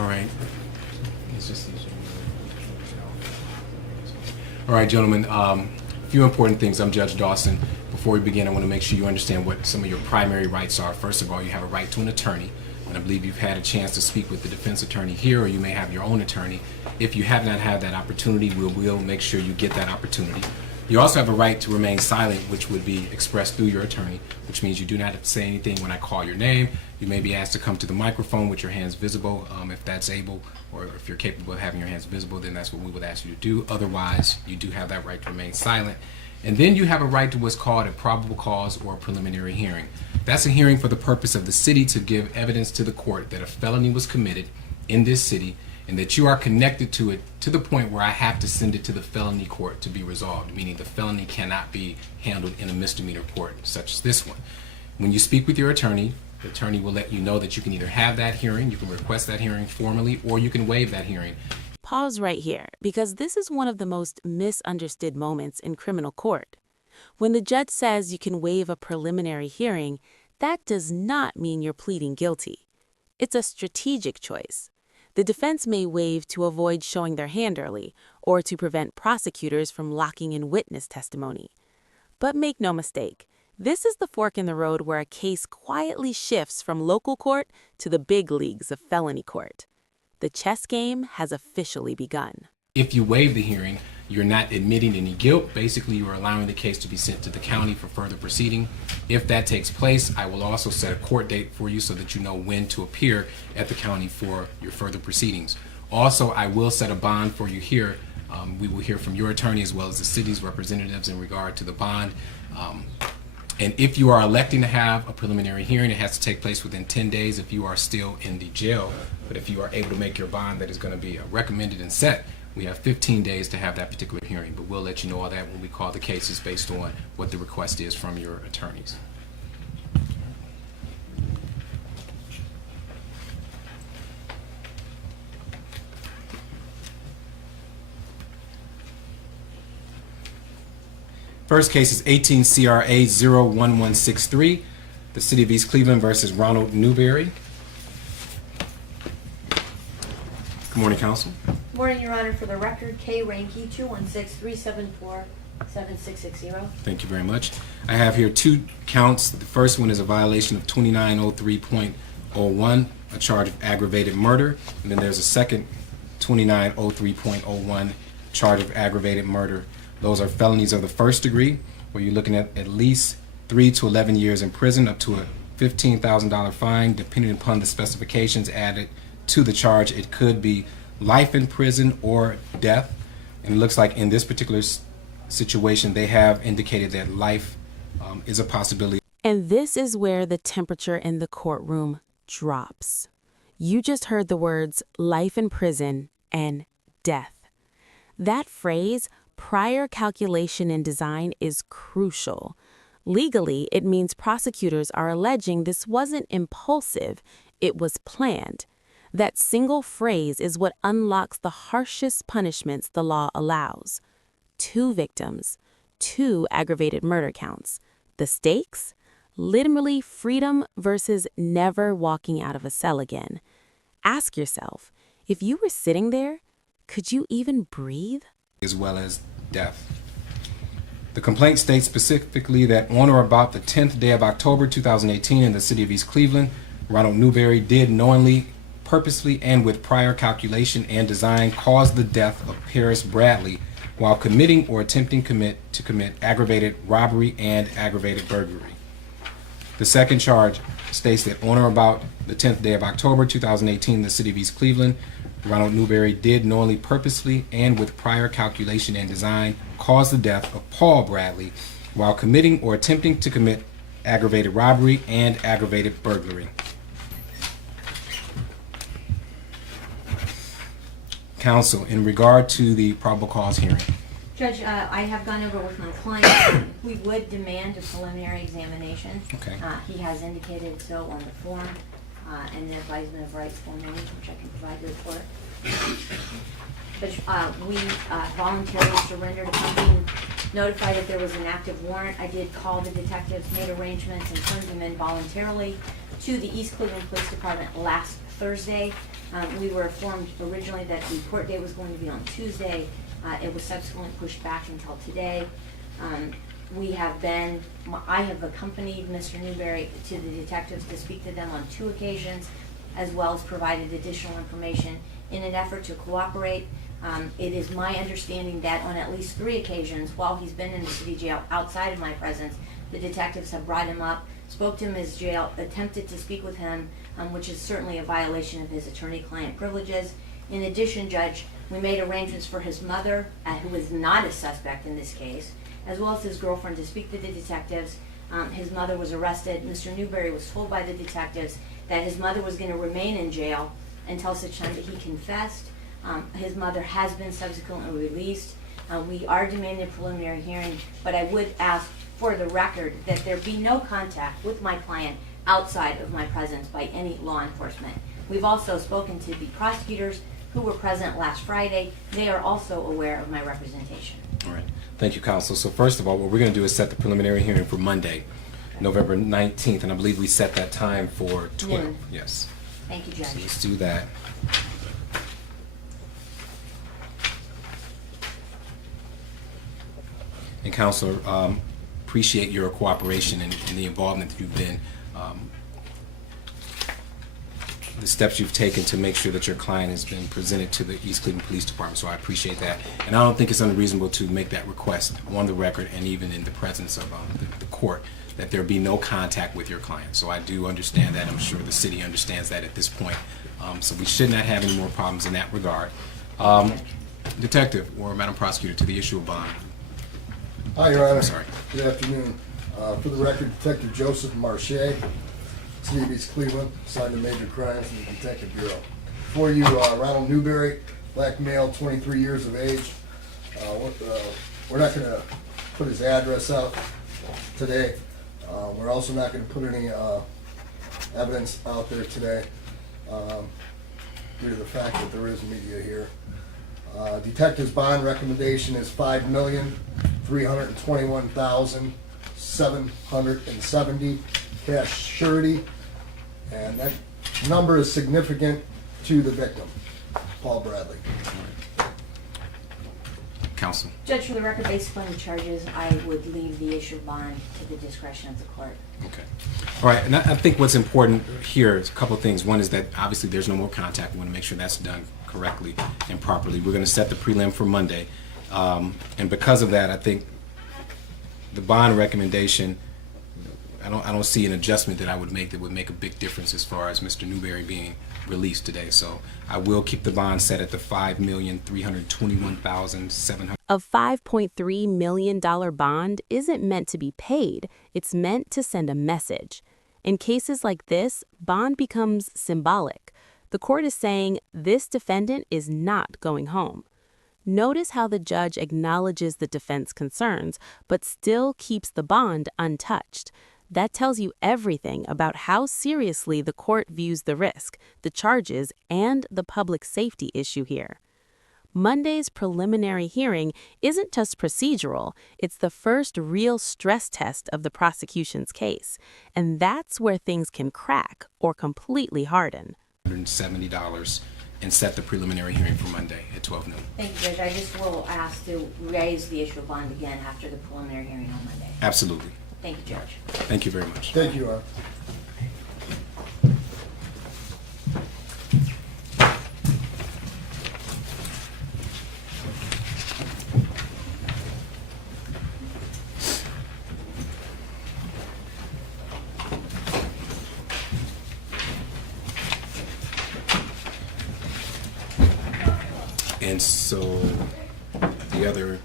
All right. All right, gentlemen. A few important things. I'm Judge Dawson. Before we begin, I want to make sure you understand what some of your primary rights are. First of all, you have a right to an attorney, and I believe you've had a chance to speak with the defense attorney here, or you may have your own attorney. If you have not had that opportunity, we'll make sure you get that opportunity. You also have a right to remain silent, which would be expressed through your attorney, which means you do not have to say anything when I call your name. You may be asked to come to the microphone with your hands visible, if that's able, or if you're capable of having your hands visible, then that's what we would ask you to do. Otherwise, you do have that right to remain silent. And then you have a right to what's called a probable cause or a preliminary hearing. That's a hearing for the purpose of the city to give evidence to the court that a felony was committed in this city and that you are connected to it to the point where I have to send it to the felony court to be resolved, meaning the felony cannot be handled in a misdemeanor court such as this one. When you speak with your attorney, the attorney will let you know that you can either have that hearing, you can request that hearing formally, or you can waive that hearing. Pause right here, because this is one of the most misunderstood moments in criminal court. When the judge says you can waive a preliminary hearing, that does not mean you're pleading guilty. It's a strategic choice. The defense may waive to avoid showing their hand early, or to prevent prosecutors from locking in witness testimony. But make no mistake, this is the fork in the road where a case quietly shifts from local court to the big leagues of felony court. The chess game has officially begun. If you waive the hearing, you're not admitting any guilt. Basically, you are allowing the case to be sent to the county for further proceeding. If that takes place, I will also set a court date for you so that you know when to appear at the county for your further proceedings. Also, I will set a bond for you here. We will hear from your attorney as well as the city's representatives in regard to the bond. And if you are electing to have a preliminary hearing, it has to take place within 10 days if you are still in the jail. But if you are able to make your bond that is going to be recommended and set, we have 15 days to have that particular hearing. But we'll let you know all that when we call the cases based on what the request is from your attorneys. First case is 18 CRA 01163, the City of East Cleveland versus Ronald Newberry. Good morning, counsel. Good morning, Your Honor. For the record, K. Ranke, 216-374-7660. Thank you very much. I have here two counts. The first one is a violation of 2903.01, a charge of aggravated murder. And then there's a second 2903.01 charge of aggravated murder. Those are felonies of the first degree, where you're looking at least 3 to 11 years in prison, up to a $15,000 fine, depending upon the specifications added to the charge. It could be life in prison or death. And it looks like in this particular situation, they have indicated that life is a possibility. And this is where the temperature in the courtroom drops. You just heard the words life in prison and death. That phrase, prior calculation in design, is crucial. Legally, it means prosecutors are alleging this wasn't impulsive, it was planned. That single phrase is what unlocks the harshest punishments the law allows. 2 victims, 2 aggravated murder counts. The stakes? Literally freedom versus never walking out of a cell again. Ask yourself, if you were sitting there, could you even breathe? As well as death. The complaint states specifically that on or about the 10th day of October 2018 in the City of East Cleveland, Ronald Newberry did knowingly, purposely, and with prior calculation and design cause the death of Paris Bradley while committing or attempting to commit aggravated robbery and aggravated burglary. The second charge states that on or about the 10th day of October 2018 in the City of East Cleveland, Ronald Newberry did knowingly, purposely, and with prior calculation and design cause the death of Paul Bradley while committing or attempting to commit aggravated robbery and aggravated burglary. Counsel, in regard to the probable cause hearing. Judge, I have gone over with my client. We would demand a preliminary examination. Okay. He has indicated so on the form and the advisement of rights form, which I can provide to the court. But we voluntarily surrendered upon being notified that there was an active warrant. I did call the detectives, made arrangements, and turned them in voluntarily. to the East Cleveland Police Department last Thursday. We were informed originally that the court date was going to be on Tuesday. It was subsequently pushed back until today. I have accompanied Mr. Newberry to the detectives to speak to them on 2 occasions, as well as provided additional information in an effort to cooperate. It is my understanding that on at least 3 occasions, while he's been in the city jail outside of my presence, the detectives have brought him up, spoke to him in his jail, attempted to speak with him, which is certainly a violation of his attorney-client privileges. In addition, Judge, we made arrangements for his mother, who is not a suspect in this case, as well as his girlfriend, to speak to the detectives. His mother was arrested. Mr. Newberry was told by the detectives that his mother was going to remain in jail until such time that he confessed. His mother has been subsequently released. We are demanding a preliminary hearing, but I would ask for the record that there be no contact with my client outside of my presence by any law enforcement. We've also spoken to the prosecutors who were present last Friday. They are also aware of my representation. All right. Thank you, counsel. So first of all, what we're going to do is set the preliminary hearing for Monday, November 19th, and I believe we set that time for 12. Noon. Yes. Thank you, Judge. So let's do that. And Counselor, appreciate your cooperation and the involvement that you've been, the steps you've taken to make sure that your client has been presented to the East Cleveland Police Department. So I appreciate that. And I don't think it's unreasonable to make that request on the record and even in the presence of the court, that there be no contact with your client. So I do understand that. I'm sure the city understands that at this point. So we should not have any more problems in that regard. Detective or Madam Prosecutor, to the issue of bond. Hi, Your Honor. I'm sorry. Good afternoon. For the record, Detective Joseph Marche, City of East Cleveland, assigned to major crimes in the Detective Bureau. For you, Ronald Newberry, black male, 23 years of age. We're not going to put his address out today. We're also not going to put any evidence out there today due to the fact that there is media here. Detective's bond recommendation is $5,321,770 cash surety, and that number is significant to the victim, Paul Bradley. Counsel. Judge, for the record, based upon the charges, I would leave the issue of bond to the discretion of the court. Okay. All right. And I think what's important here is a couple of things. One is that obviously there's no more contact. We want to make sure that's done correctly and properly. We're going to set the prelim for Monday. And because of that, I think the bond recommendation, I don't see an adjustment that I would make that would make a big difference as far as Mr. Newberry being released today. So I will keep the bond set at the $5,321,700. A $5.3 million bond isn't meant to be paid. It's meant to send a message. In cases like this, bond becomes symbolic. The court is saying this defendant is not going home. Notice how the judge acknowledges the defense concerns, but still keeps the bond untouched. That tells you everything about how seriously the court views the risk, the charges, and the public safety issue here. Monday's preliminary hearing isn't just procedural, it's the first real stress test of the prosecution's case, and that's where things can crack or completely harden. $170 and set the preliminary hearing for Monday at 12 noon. Thank you, Judge. I just will ask to raise the issue of bond again after the preliminary hearing on Monday. Absolutely. Thank you, Judge. Thank you very much. Thank you, Your Honor. And so the other